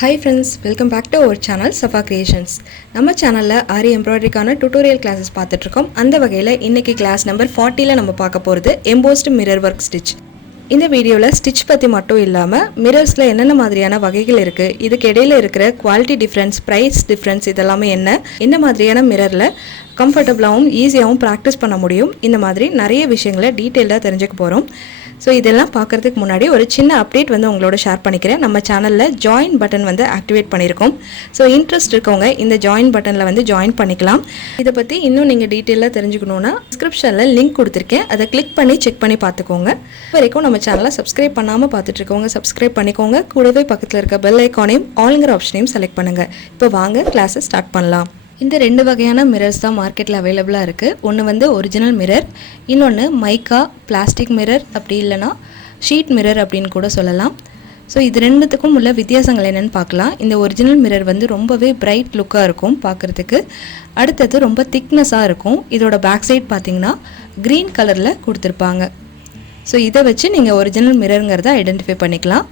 Hi friends, welcome back to our channel Safa Creations. நம்ம சேனல்ல Aari embroideryக்கான tutorial classes பார்த்துட்டு இருக்கோம். அந்த வகையில இன்னைக்கு class number 40ல நம்ம பார்க்க போறது embossed mirror work stitch. இந்த வீடியோல ஸ்டிட்ச் பத்தி மட்டும் இல்லாம மிரர்ஸ்ல என்னென்ன மாதிரியான வகைகள் இருக்கு, இதுக்கு இடையில இருக்கிற குவாலிட்டி டிஃபரன்ஸ், பிரைஸ் டிஃபரன்ஸ் இதெல்லாம் என்ன மாதிரியான மிரர்ல கம்ஃபர்ட்டபிளாவும் ஈஸியாவும் பிராக்டிஸ் பண்ண முடியும், இந்த மாதிரி நிறைய விஷயங்களை டீடைலா தெரிஞ்சுக்க போறோம். ஸோ இதெல்லாம் பார்க்குறதுக்கு முன்னாடி ஒரு சின்ன அப்டேட் வந்து உங்களோட ஷேர் பண்ணிக்கிறேன். நம்ம சேனலில் ஜாயின் பட்டன் வந்து ஆக்டிவேட் பண்ணியிருக்கோம். ஸோ இன்ட்ரெஸ்ட் இருக்கவங்க இந்த ஜாயின் பட்டனில் வந்து ஜாயின் பண்ணிக்கலாம். இதை பற்றி இன்னும் நீங்கள் டீட்டெயிலாக தெரிஞ்சுக்கணுன்னா டிஸ்கிரிப்ஷனில் லிங்க் கொடுத்துருக்கேன், அதை கிளிக் பண்ணி செக் பண்ணி பார்த்துக்கோங்க. வரைக்கும் நம்ம சேனலை சப்ஸ்கிரைப் பண்ணாமல் பார்த்துட்டு இருக்கவங்க சப்ஸ்கிரைப் பண்ணிக்கோங்க. கூடவே பக்கத்தில் இருக்க பெல் ஐக்கானையும் ஆல்ங்கிற ஆப்ஷனையும் செலக்ட் பண்ணுங்கள். இப்போ வாங்க கிளாஸை ஸ்டார்ட் பண்ணலாம். இந்த ரெண்டு வகையான மிரர்ஸ் தான் மார்க்கெட்டில் அவைலபிளாக இருக்குது. ஒன்று வந்து ஒரிஜினல் மிரர், இன்னொன்று மைக்கா பிளாஸ்டிக் மிரர், அப்படி இல்லைனா ஷீட் மிரர் அப்படின்னு கூட சொல்லலாம். ஸோ இது ரெண்டுத்துக்கும் உள்ள வித்தியாசங்கள் என்னென்னு பார்க்கலாம். இந்த ஒரிஜினல் மிரர் வந்து ரொம்பவே பிரைட் லுக்காக இருக்கும் பார்க்குறதுக்கு. அடுத்தது ரொம்ப திக்னஸாக இருக்கும். இதோட பேக் சைட் பார்த்திங்கன்னா க்ரீன் கலரில் கொடுத்துருப்பாங்க. ஸோ இதை வச்சு நீங்கள் ஒரிஜினல் மிரருங்கிறத ஐடென்டிஃபை பண்ணிக்கலாம்.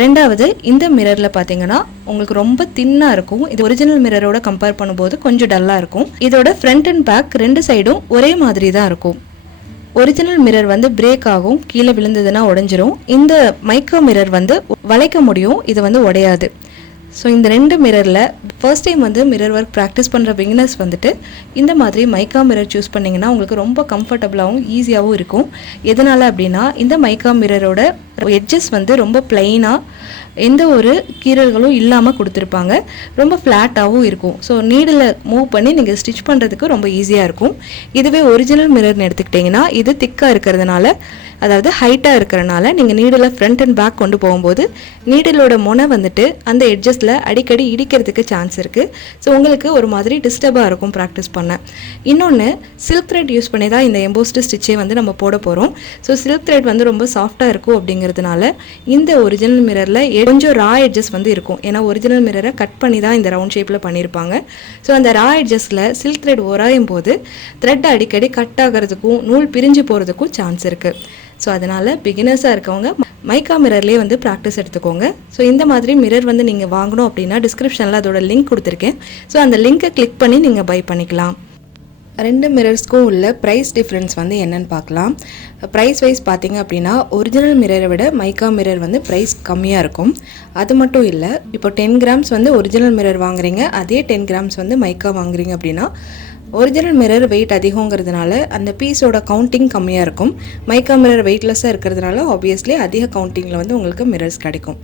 ரெண்டாவது, இந்த மிரரில் பார்த்தீங்கன்னா உங்களுக்கு ரொம்ப தின்னாக இருக்கும். இது ஒரிஜினல் மிரரோட கம்பேர் பண்ணும்போது கொஞ்சம் டல்லாக இருக்கும். இதோட ஃப்ரண்ட் அண்ட் பேக் ரெண்டு சைடும் ஒரே மாதிரி தான் இருக்கும். ஒரிஜினல் மிரர் வந்து பிரேக் ஆகும், கீழே விழுந்ததுன்னா உடஞ்சிரும். இந்த மைக்கா மிரர் வந்து வளைக்க முடியும், இது வந்து உடையாது. ஸோ இந்த ரெண்டு மிரரில் ஃபர்ஸ்ட் டைம் வந்து மிரர் ஒர்க் ப்ராக்டிஸ் பண்ணுற பிகினர்ஸ் வந்துட்டு இந்த மாதிரி மைக்கா மிரர் சூஸ் பண்ணிங்கன்னா உங்களுக்கு ரொம்ப கம்ஃபர்டபுளாகவும் ஈஸியாகவும் இருக்கும். எதனால் அப்படின்னா இந்த மைக்கா மிரரோட எட்ஜஸ் வந்து ரொம்ப பிளைனாக எந்த ஒரு கீறல்களும் இல்லாமல் கொடுத்துருப்பாங்க. ரொம்ப ஃப்ளாட்டாகவும் இருக்கும். ஸோ நீடில் மூவ் பண்ணி நீங்கள் ஸ்டிச் பண்ணுறதுக்கு ரொம்ப ஈஸியாக இருக்கும். இதுவே ஒரிஜினல் மிரர்னு எடுத்துக்கிட்டிங்கன்னா இது திக்காக இருக்கிறதுனால, அதாவது ஹைட்டாக இருக்கிறனால நீங்கள் நீடில் ஃப்ரண்ட் அண்ட் பேக் கொண்டு போகும்போது நீடிலோட முனை வந்துட்டு அந்த எட்ஜஸில் அடிக்கடி இடிக்கிறதுக்கு சான்ஸ் இருக்குது. ஸோ உங்களுக்கு ஒரு மாதிரி டிஸ்டர்பாக இருக்கும் ப்ராக்டிஸ் பண்ண. இன்னொன்று, சில்க் த்ரெட் யூஸ் பண்ணி தான் இந்த எம்போஸ்டு ஸ்டிச்சே வந்து நம்ம போட போகிறோம். ஸோ சில்க் த்ரெட் வந்து ரொம்ப சாஃப்டாக இருக்கும். அப்படிங்கிறதுனால இந்த ஒரிஜினல் மிரரில் கொஞ்சம் ரா எட்ஜஸ் வந்து இருக்கும். ஏன்னா ஒரிஜினல் மிரரை கட் பண்ணி தான் இந்த ரவுண்ட் ஷேப்பில் பண்ணியிருப்பாங்க. ஸோ அந்த ரா எட்ஜஸில் சில்க் த்ரெட் உராயும் போது த்ரெட் அடிக்கடி கட் ஆகிறதுக்கும் நூல் பிரிஞ்சு போகிறதுக்கும் சான்ஸ் இருக்குது. ஸோ அதனால் பிகினர்ஸாக இருக்கவங்க மைக்கா மிரர்லேயே வந்து ப்ராக்டிஸ் எடுத்துக்கோங்க. ஸோ இந்த மாதிரி மிரர் வந்து நீங்கள் வாங்கணும் அப்படின்னா டிஸ்கிரிப்ஷனில் அதோட லிங்க் கொடுத்துருக்கேன். ஸோ அந்த லிங்க்கை கிளிக் பண்ணி நீங்கள் பை பண்ணிக்கலாம். ரெண்டு மிரர்ஸ்க்கும் உள்ள ப்ரைஸ் டிஃப்ரென்ஸ் வந்து என்னென்னு பார்க்கலாம். ப்ரைஸ் வைஸ் பார்த்தீங்க அப்படின்னா ஒரிஜினல் மிரரை விட மைக்கா மிரர் வந்து ப்ரைஸ் கம்மியாக இருக்கும். அது மட்டும் இல்லை, இப்போ 10 கிராம்ஸ் வந்து ஒரிஜினல் மிரர் வாங்குறீங்க, அதே 10 கிராம்ஸ் வந்து மைக்கா வாங்குறீங்க அப்படின்னா ஒரிஜினல் மிரர் வெயிட் அதிகங்கிறதுனால அந்த பீஸோட கவுண்டிங் கம்மியாக இருக்கும். மைக்கா மிரர் வெயிட்லெஸ்ஸாக இருக்கிறதுனால ஆப்வியஸ்லி அதிக கவுண்டிங்கில் வந்து உங்களுக்கு மிரர்ஸ் கிடைக்கும்.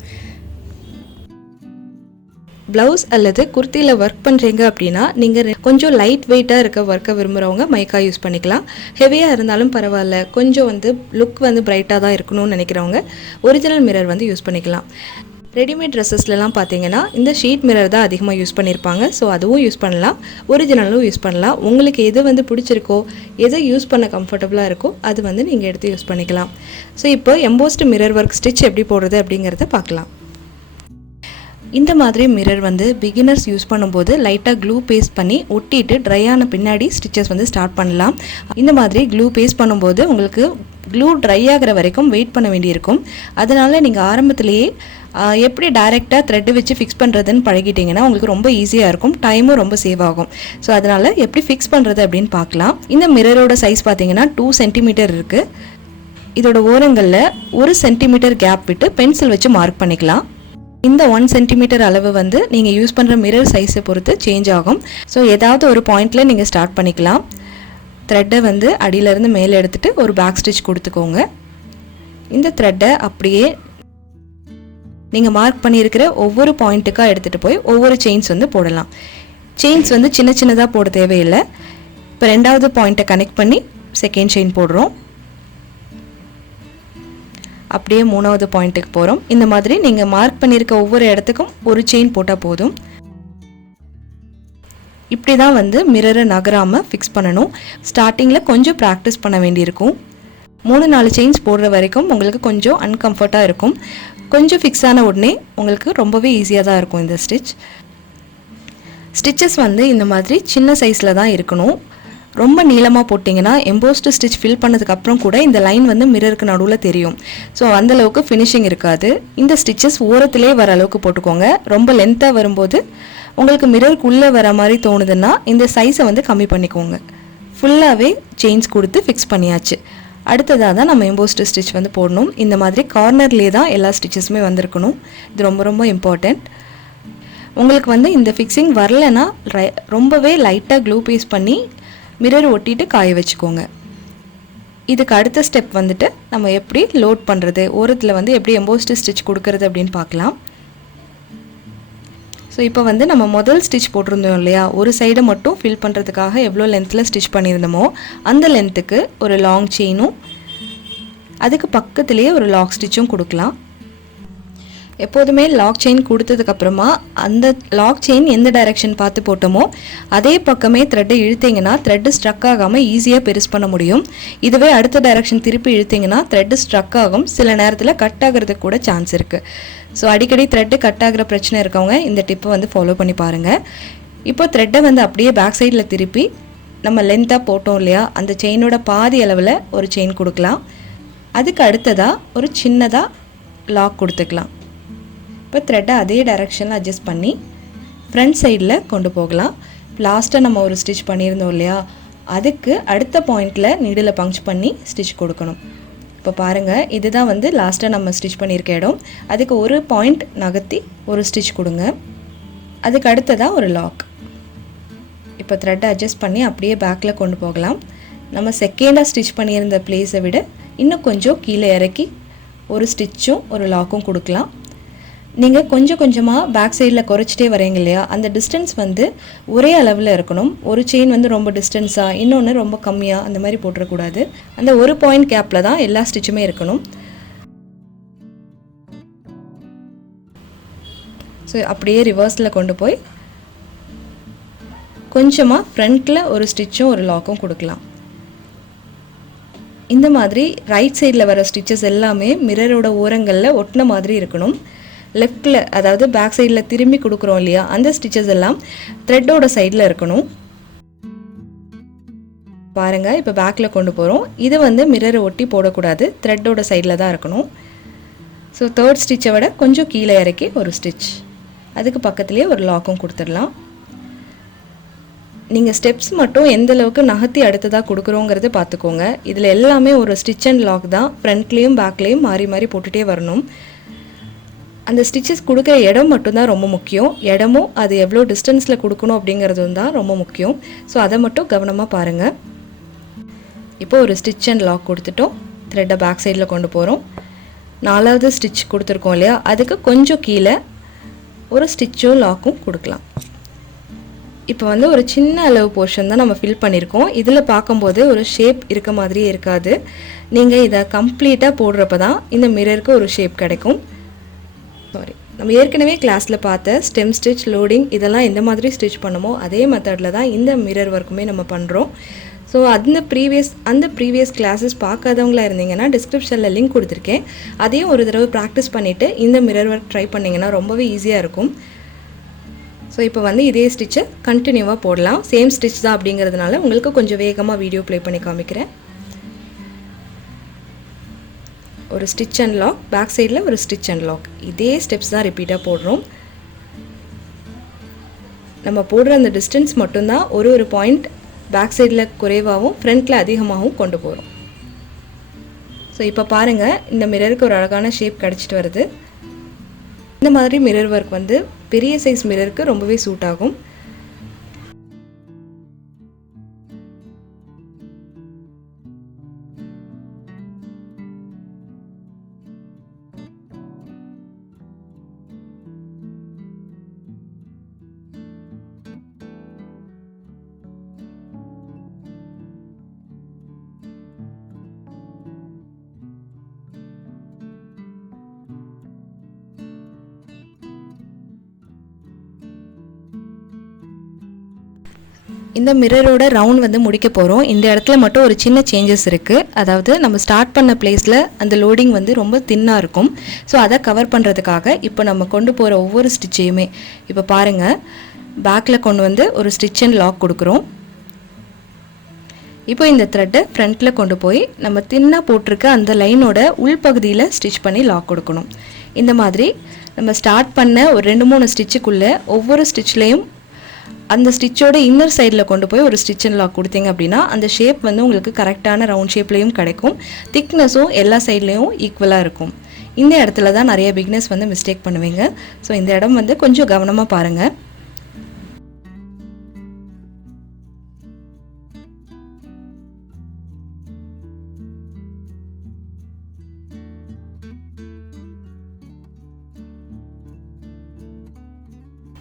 ப்ளவுஸ் அல்லது குர்த்தியில் ஒர்க் பண்ணுறீங்க அப்படின்னா நீங்கள் கொஞ்சம் லைட் வெயிட்டாக இருக்க ஒர்க்கை விரும்புகிறவங்க மைக்கா யூஸ் பண்ணிக்கலாம். ஹெவியாக இருந்தாலும் பரவாயில்ல, கொஞ்சம் வந்து லுக் வந்து பிரைட்டாக தான் இருக்கணும்னு நினைக்கிறவங்க ஒரிஜினல் மிரர் வந்து யூஸ் பண்ணிக்கலாம். ரெடிமேட் ட்ரெஸ்ஸஸ்லாம் பார்த்தீங்கன்னா இந்த ஷீட் மிரர் தான் அதிகமாக யூஸ் பண்ணியிருப்பாங்க. ஸோ அதுவும் யூஸ் பண்ணலாம், ஒரிஜினலும் யூஸ் பண்ணலாம். உங்களுக்கு எது வந்து பிடிச்சிருக்கோ, எதை யூஸ் பண்ண கம்ஃபர்டபுளாக இருக்கோ அது வந்து நீங்கள் எடுத்து யூஸ் பண்ணிக்கலாம். ஸோ இப்போ எம்போஸ்டு மிரர் ஒர்க் ஸ்டிச் எப்படி போடுறது அப்படிங்கிறத பார்க்கலாம். இந்த மாதிரி மிரர் வந்து பிகினர்ஸ் யூஸ் பண்ணும்போது லைட்டாக க்ளூ பேஸ்ட் பண்ணி ஒட்டிட்டு ட்ரை ஆன பின்னாடி ஸ்டிச்சஸ் வந்து ஸ்டார்ட் பண்ணலாம். இந்த மாதிரி க்ளூ பேஸ்ட் பண்ணும்போது உங்களுக்கு க்ளூ ட்ரை ஆகிற வரைக்கும் வெயிட் பண்ண வேண்டியிருக்கும். அதனால் நீங்கள் ஆரம்பத்திலேயே எப்படி டைரெக்டாக த்ரெட்டு வச்சு ஃபிக்ஸ் பண்ணுறதுன்னு பழகிட்டிங்கன்னா உங்களுக்கு ரொம்ப ஈஸியாக இருக்கும், டைமும் ரொம்ப சேவ் ஆகும். ஸோ அதனால் எப்படி ஃபிக்ஸ் பண்ணுறது அப்படின்னு பார்க்கலாம். இந்த மிரரோட சைஸ் பார்த்தீங்கன்னா 2 சென்டிமீட்டர் இருக்குது. இதோட ஓரங்களில் 1 சென்டிமீட்டர் கேப் விட்டு பென்சில் வச்சு மார்க் பண்ணிக்கலாம். இந்த 1 சென்டிமீட்டர் அளவு வந்து நீங்கள் யூஸ் பண்ணுற மிரர் சைஸை பொறுத்து சேஞ்ச் ஆகும். ஸோ ஏதாவது ஒரு பாயிண்டில் நீங்கள் ஸ்டார்ட் பண்ணிக்கலாம். த்ரெட்டை வந்து அடியிலேருந்து மேலே எடுத்துகிட்டு ஒரு பேக் ஸ்டிச் கொடுத்துக்கோங்க. இந்த த்ரெட்டை அப்படியே நீங்கள் மார்க் பண்ணியிருக்கிற ஒவ்வொரு பாயிண்ட்டுக்காக எடுத்துகிட்டு போய் ஒவ்வொரு செயின்ஸ் வந்து போடலாம். செயின்ஸ் வந்து சின்ன சின்னதாக போட தேவையில்லை. இப்போ ரெண்டாவது பாயிண்ட்டை கனெக்ட் பண்ணி செகண்ட் செயின் போடுறோம். அப்படியே மூணாவது பாயிண்ட்டுக்கு போகிறோம். இந்த மாதிரி நீங்கள் மார்க் பண்ணியிருக்க ஒவ்வொரு இடத்துக்கும் ஒரு செயின் போட்டால் போதும். இப்படி தான் வந்து மிரரை நகராமல் ஃபிக்ஸ் பண்ணணும். ஸ்டார்டிங்கில் கொஞ்சம் ப்ராக்டிஸ் பண்ண வேண்டியிருக்கும். 3-4 செயின்ஸ் போடுற வரைக்கும் உங்களுக்கு கொஞ்சம் அன்கம்ஃபர்ட்டாக இருக்கும். கொஞ்சம் ஃபிக்ஸ் ஆன உடனே உங்களுக்கு ரொம்பவே ஈஸியாக தான் இருக்கும் இந்த ஸ்டிச்சஸ் வந்து இந்த மாதிரி சின்ன சைஸில் தான் இருக்கணும். ரொம்ப நீளமாக போட்டிங்கன்னா எம்போஸ்டு ஸ்டிச் ஃபில் பண்ணதுக்கப்புறம் கூட இந்த லைன் வந்து மிரருக்கு நடுவில் தெரியும். ஸோ அந்தளவுக்கு ஃபினிஷிங் இருக்காது. இந்த ஸ்டிச்சஸ் ஓரத்திலே வர அளவுக்கு போட்டுக்கோங்க. ரொம்ப லென்த்தாக வரும்போது உங்களுக்கு மிரருக்கு உள்ளே வர மாதிரி தோணுதுன்னா இந்த சைஸை வந்து கம்மி பண்ணிக்கோங்க. ஃபுல்லாகவே செயின்ஸ் கொடுத்து ஃபிக்ஸ் பண்ணியாச்சு. அடுத்ததாக தான் நம்ம எம்போஸ்டு ஸ்டிச் வந்து போடணும். இந்த மாதிரி கார்னர்லேயே தான் எல்லா ஸ்டிச்சஸுமே வந்திருக்கணும். இது ரொம்ப ரொம்ப இம்பார்ட்டண்ட். உங்களுக்கு வந்து இந்த ஃபிக்ஸிங் வரலைன்னா ரொம்பவே லைட்டாக க்ளூ பீஸ் பண்ணி மிரர் ஒட்டிட்டு காய வச்சுக்கோங்க. இதுக்கு அடுத்த ஸ்டெப் வந்துட்டு நம்ம எப்படி லோட் பண்ணுறது, ஓரத்தில் வந்து எப்படி எம்போஸ்டு ஸ்டிச் கொடுக்கறது அப்படின்னு பார்க்கலாம். ஸோ இப்போ வந்து நம்ம முதல் ஸ்டிச் போட்டிருந்தோம் இல்லையா, ஒரு சைடை மட்டும் ஃபில் பண்ணுறதுக்காக எவ்வளோ லென்த்தில் ஸ்டிச் பண்ணியிருந்தோமோ அந்த லென்த்துக்கு ஒரு லாங் செயினும் அதுக்கு பக்கத்துலேயே ஒரு லாக் ஸ்டிச்சும் கொடுக்கலாம். எப்போதுமே லாக் செயின் கொடுத்ததுக்கப்புறமா அந்த லாக் செயின் எந்த டைரெக்ஷன் பார்த்து போட்டோமோ அதே பக்கமே த்ரெட்டை இழுத்திங்கன்னா த்ரெட்டு ஸ்ட்ரக் ஆகாமல் ஈஸியாக பெருசு பண்ண முடியும். இதுவே அடுத்த டைரெக்ஷன் திருப்பி இழுத்திங்கன்னா த்ரெட்டு ஸ்ட்ரக் ஆகும், சில நேரத்தில் கட் ஆகிறதுக்கு கூட சான்ஸ் இருக்குது. ஸோ அடிக்கடி த்ரெட்டு கட் ஆகிற பிரச்சனை இருக்கவங்க இந்த டிப்பை வந்து ஃபாலோ பண்ணி பாருங்கள். இப்போ த்ரெட்டை வந்து அப்படியே பேக் சைடில் திருப்பி நம்ம லென்த்தாக போட்டோம் இல்லையா, அந்த செயினோட பாதி அளவில் ஒரு செயின் கொடுக்கலாம். அதுக்கு அடுத்ததாக ஒரு சின்னதாக லாக் கொடுத்துக்கலாம். இப்போ த்ரெட்டை அதே டைரெக்ஷனில் அட்ஜஸ்ட் பண்ணி ஃப்ரண்ட் சைடில் கொண்டு போகலாம். லாஸ்ட்டாக நம்ம ஒரு ஸ்டிச் பண்ணியிருந்தோம் இல்லையா, அதுக்கு அடுத்த பாயிண்டில் நீடில் பங்க்ச் பண்ணி ஸ்டிச் கொடுக்கணும். இப்போ பாருங்கள், இதுதான் வந்து லாஸ்ட்டாக நம்ம ஸ்டிச் பண்ணியிருக்க இடம். அதுக்கு ஒரு பாயிண்ட் நகர்த்தி ஒரு ஸ்டிச் கொடுங்க. அதுக்கு அடுத்ததாக ஒரு லாக். இப்போ த்ரெட்டை அட்ஜஸ்ட் பண்ணி அப்படியே பேக்கில் கொண்டு போகலாம். நம்ம செகண்டாக ஸ்டிச் பண்ணியிருந்த பிளேஸை விட இன்னும் கொஞ்சம் கீழே இறக்கி ஒரு ஸ்டிச்சும் ஒரு லாக்கும் கொடுக்கலாம். நீங்கள் கொஞ்சம் கொஞ்சமாக பேக் சைடில் குறைச்சிட்டே வரீங்க இல்லையா, அந்த டிஸ்டன்ஸ் வந்து ஒரே அளவில் இருக்கணும். ஒரு செயின் வந்து ரொம்ப டிஸ்டன்ஸாக, இன்னொன்று ரொம்ப கம்மியாக அந்த மாதிரி போட்டுறக்கூடாது. அந்த ஒரு பாயிண்ட் கேப்பில் தான் எல்லா ஸ்டிச்சுமே இருக்கணும். ஸோ அப்படியே ரிவர்ஸில் கொண்டு போய் கொஞ்சமாக ஃப்ரண்ட்டில் ஒரு ஸ்டிச்சும் ஒரு லாக்கும் கொடுக்கலாம். இந்த மாதிரி ரைட் சைடில் வர ஸ்டிச்சஸ் எல்லாமே மிரரோட ஓரங்களில் ஒட்டின மாதிரி இருக்கணும். லெஃப்டில், அதாவது பேக் சைடில் திரும்பி கொடுக்குறோம் இல்லையா, அந்த ஸ்டிச்சஸ் எல்லாம் த்ரெட்டோட சைடில் இருக்கணும். பாருங்கள், இப்போ பேக்கில் கொண்டு போகிறோம். இது வந்து மிரரை ஒட்டி போடக்கூடாது, த்ரெட்டோட சைடில் தான் இருக்கணும். ஸோ தேர்ட் ஸ்டிச்சை விட கொஞ்சம் கீழே இறக்கி ஒரு ஸ்டிச், அதுக்கு பக்கத்துலேயே ஒரு லாக்கும் கொடுத்துடலாம். நீங்கள் ஸ்டெப்ஸ் மட்டும் எந்தளவுக்கு நகர்த்தி அடுத்ததாக கொடுக்குறோங்கிறது பார்த்துக்கோங்க. இதில் எல்லாமே ஒரு ஸ்டிச் அண்ட் லாக் தான். ஃப்ரண்ட்லேயும் பேக்லேயும் மாறி மாறி போட்டுகிட்டே வரணும். அந்த ஸ்டிச்சஸ் கொடுக்குற இடம் மட்டும்தான் ரொம்ப முக்கியம். இடமும் அது எவ்வளோ டிஸ்டன்ஸில் கொடுக்கணும் அப்படிங்கிறதும் தான் ரொம்ப முக்கியம். ஸோ அதை மட்டும் கவனமாக பாருங்கள். இப்போ ஒரு ஸ்டிச் அண்ட் லாக் கொடுத்துட்டோம். த்ரெட்டை பேக் சைடில் கொண்டு போகிறோம். 4வது ஸ்டிச் கொடுத்துருக்கோம் இல்லையா, அதுக்கு கொஞ்சம் கீழே ஒரு ஸ்டிச்சும் லாக்கும் கொடுக்கலாம். இப்போ வந்து ஒரு சின்ன அளவு போர்ஷன் தான் நம்ம ஃபில் பண்ணியிருக்கோம். இதில் பார்க்கும்போது ஒரு ஷேப் இருக்க மாதிரியே இருக்காது. நீங்கள் இதை கம்ப்ளீட்டாக போடுறப்ப தான் இந்த மிரருக்கு ஒரு ஷேப் கிடைக்கும். நம்ம ஏற்கனவே கிளாஸில் பார்த்த ஸ்டெம் ஸ்டிச், லோடிங் இதெல்லாம் எந்த மாதிரி ஸ்டிச் பண்ணமோ அதே மெத்தடில் தான் இந்த மிரர் ஒர்க்குமே நம்ம பண்ணுறோம். ஸோ அந்த ப்ரீவியஸ் கிளாஸஸ் பார்க்காதவங்களா இருந்தீங்கன்னா டிஸ்கிரிப்ஷனில் லிங்க் கொடுத்துருக்கேன். அதையும் ஒரு தடவை ப்ராக்டிஸ் பண்ணிவிட்டு இந்த மிரர் ஒர்க் ட்ரை பண்ணிங்கன்னா ரொம்பவே ஈஸியாக இருக்கும். ஸோ இப்போ வந்து இதே ஸ்டிச்சை கண்டினியூவாக போடலாம். சேம் ஸ்டிச் தான் அப்படிங்கிறதுனால உங்களுக்கு கொஞ்சம் வேகமாக வீடியோ ப்ளே பண்ணி காமிக்கிறேன். ஒரு ஸ்டிச் அண்ட் லாக், பேக் சைடில் ஒரு ஸ்டிச் அண்ட் லாக், இதே ஸ்டெப்ஸ் தான் ரிப்பீட்டாக போடுறோம். நம்ம போடுற அந்த டிஸ்டன்ஸ் மட்டும்தான் ஒரு பாயிண்ட் பேக் சைடில் குறைவாகவும் ஃப்ரண்ட்டில் அதிகமாகவும் கொண்டு போகிறோம். ஸோ இப்போ பாருங்கள், இந்த மிரருக்கு ஒரு அழகான ஷேப் கிடச்சிட்டு வருது. இந்த மாதிரி மிரர் ஒர்க் வந்து பெரிய சைஸ் மிரருக்கு ரொம்பவே சூட் ஆகும். இந்த மிரரோட ரவுண்ட் வந்து முடிக்க போகிறோம். இந்த இடத்துல மட்டும் ஒரு சின்ன சேஞ்சஸ் இருக்குது. அதாவது நம்ம ஸ்டார்ட் பண்ண பிளேஸில் அந்த லோடிங் வந்து ரொம்ப தின்னாக இருக்கும். ஸோ அதை கவர் பண்ணுறதுக்காக இப்போ நம்ம கொண்டு போகிற ஒவ்வொரு ஸ்டிச்சையுமே இப்போ பாருங்கள், பேக்கில் கொண்டு வந்து ஒரு ஸ்டிச் அண்ட் லாக் கொடுக்குறோம். இப்போ இந்த த்ரெட்டை ஃப்ரண்ட்டில் கொண்டு போய் நம்ம தின்னாக போட்டிருக்க அந்த லைனோட உள்பகுதியில் ஸ்டிச் பண்ணி லாக் கொடுக்கணும். இந்த மாதிரி நம்ம ஸ்டார்ட் பண்ண ஒரு 2-3 ஸ்டிச்சுக்குள்ளே ஒவ்வொரு ஸ்டிச்லேயும் அந்த ஸ்டிச்சோட இன்னர் சைடில் கொண்டு போய் ஒரு ஸ்டிச் அண்ட் லாக் கொடுத்தீங்க அப்படின்னா அந்த ஷேப் வந்து உங்களுக்கு கரெக்டான ரவுண்ட் ஷேப்லேயும் கிடைக்கும். திக்னஸும் எல்லா சைட்லேயும் ஈக்குவலாக இருக்கும். இந்த இடத்துல தான் நிறைய பிகினர்ஸ் வந்து மிஸ்டேக் பண்ணுவீங்க. ஸோ இந்த இடம் வந்து கொஞ்சம் கவனமாக பாருங்கள்.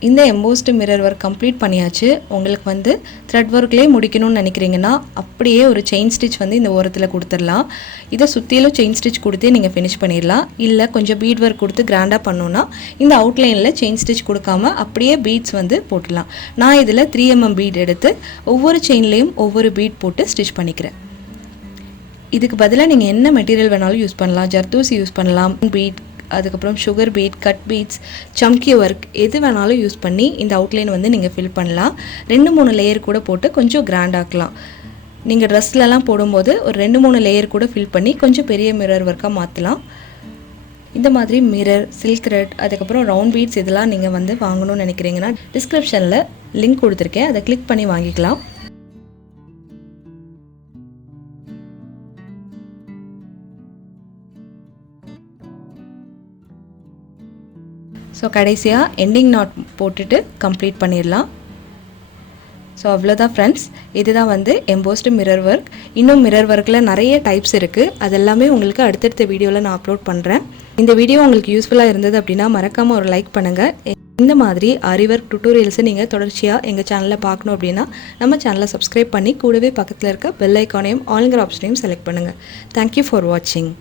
இந்த எம்போஸ்டு மிரர் ஒர்க் கம்ப்ளீட் பண்ணியாச்சு. உங்களுக்கு வந்து த்ரெட் ஒர்க்லேயே முடிக்கணும்னு நினைக்கிறீங்கன்னா அப்படியே ஒரு செயின் ஸ்டிச் வந்து இந்த ஓரத்தில் கொடுத்துடலாம். இதை சுற்றிலும் செயின் ஸ்டிச் கொடுத்தே நீங்கள் ஃபினிஷ் பண்ணிடலாம். இல்லை கொஞ்சம் பீட் ஒர்க் கொடுத்து கிராண்டாக பண்ணோன்னா இந்த அவுட்லைனில் செயின் ஸ்டிச் கொடுக்காம அப்படியே பீட்ஸ் வந்து போட்டுடலாம். நான் இதில் 3mm பீட் எடுத்து ஒவ்வொரு செயின்லேயும் ஒவ்வொரு பீட் போட்டு ஸ்டிச் பண்ணிக்கிறேன். இதுக்கு பதிலாக நீங்கள் என்ன மெட்டீரியல் வேணாலும் யூஸ் பண்ணலாம். ஜர்தூசி யூஸ் பண்ணலாம், பீட், அதுக்கப்புறம் சுகர் பீட், கட் பீட்ஸ், சம்கி ஒர்க் எது வேணாலும் யூஸ் பண்ணி இந்த அவுட்லைன் வந்து நீங்கள் ஃபில் பண்ணலாம். 2-3 லேயர் கூட போட்டு கொஞ்சம் கிராண்ட் ஆக்கலாம். நீங்கள் ட்ரெஸ்லலாம் போடும்போது ஒரு 2-3 லேயர் கூட ஃபில் பண்ணி கொஞ்சம் பெரிய மிரர் ஒர்க்காக மாற்றலாம். இந்த மாதிரி மிரர், சில்க் த்ரெட், அதுக்கப்புறம் ரவுண்ட் பீட்ஸ் இதெல்லாம் நீங்கள் வந்து வாங்கணும்னு நினைக்கிறீங்கன்னா டிஸ்கிரிப்ஷனில் லிங்க் கொடுத்துருக்கேன், அதை கிளிக் பண்ணி வாங்கிக்கலாம். ஸோ கடைசியாக எண்டிங் நாட் போட்டுட்டு கம்ப்ளீட் பண்ணிடலாம். ஸோ அவ்வளோதான் ஃப்ரெண்ட்ஸ். இதுதான் வந்து எம்போஸ்டு மிரர் ஒர்க். இன்னும் மிரர் ஒர்க்கில் நிறைய டைப்ஸ் இருக்குது. அதெல்லாமே உங்களுக்கு அடுத்தடுத்த வீடியோவில் நான் அப்லோட் பண்ணுறேன். இந்த வீடியோ உங்களுக்கு யூஸ்ஃபுல்லாக இருந்தது அப்படின்னா மறக்காமல் ஒரு லைக் பண்ணுங்கள். இந்த மாதிரி ஆரி ஒர்க் டியூட்டோரியல்ஸை நீங்கள் தொடர்ச்சியாக எங்கள் சேனலில் பார்க்கணும் அப்படின்னா நம்ம சேனலை சப்ஸ்கிரைப் பண்ணி கூடவே பக்கத்தில் இருக்க பெல் ஐக்கானையும் ஆல்ங்கிற ஆப்ஷனையும் செலக்ட் பண்ணுங்கள். தேங்க்யூ ஃபார் வாட்சிங்.